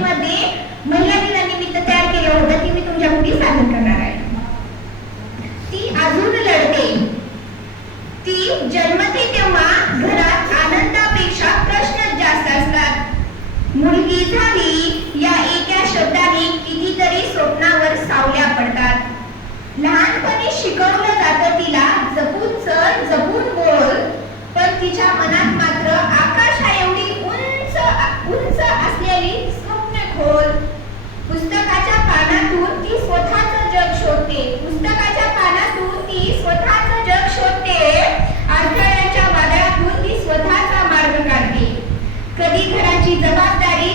मध्ये महिला दिनानिमित्त तयार केलं होतं ती मी तुमच्या पुढे सादर करणार आहे. ती अजून लढते. ती जन्मते तेव्हा घरात आनंदापेक्षा प्रश्न जास्त असतात. मुलगी झाली या एका शब्दाने कितीतरी स्वप्नावर सावल्या पडतात. लहानपणी शिकवलं जातं तिला जपून चल जपून बोल, पण तिच्या मनात मात्र आकाशा एवढी उंच उंच असलेली स्वप्न खोल. पुस्तकाच्या पानातून ती स्वतःचं जग शोधते. पुस्तकाच्या पानातून ती स्वतःचं जग शोधते. अडथळ्याच्या वादळातून ती स्वतःचा मार्ग काढते. कधी घराची जबाबदारी,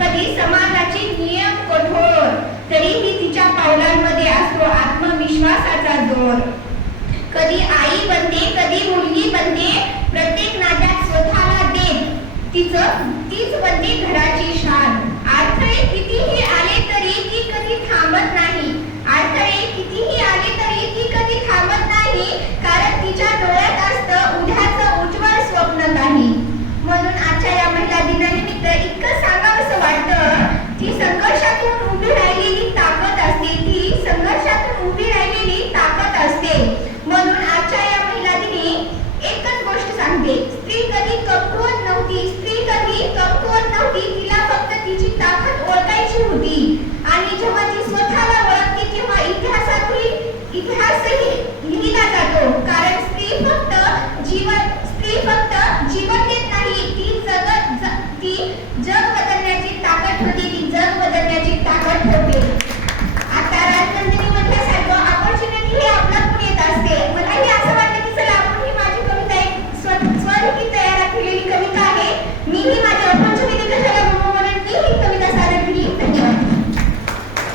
कधी समाजाचे नियम कठोर, तरीही तिच्या पावलांमध्ये असतो आत्मविश्वासाचा जोर. कधी आई बनते, कधी मुलगी बनते, प्रत्येक नात्यात स्वतःला देत तीच बनते घराची शान. अडथळे कितीही आले तरी ती कधी थांबत नाही. अडथळे कितीही आले तरी ती कधी थांबत नाही, कारण तिच्या डोळ्यात असतं उद्याचं उज्ज्वल स्वप्न काही. म्हणून आजच्या या महिला दिनानिमित्त इतकं सांगावंसं वाटतं, ती संघर्षातून उभी राहिलेली ताकद असते. ती संघर्षातून उभी राहिलेली ताकद असते. म्हणून आजच्या या महिला दिनी एकच गोष्ट सांगते, स्त्री कधी कमकुवत नव्हती. स्त्री कधी कमकुवत नव्हती. तिला फक्त तिची ताकद ओळखायची होती. आणि जेव्हा ती स्वतःला ओळखते तेव्हा इतिहासही लिहिला जातो. कारण स्त्री फक्त जीवन देत नाही, ती जग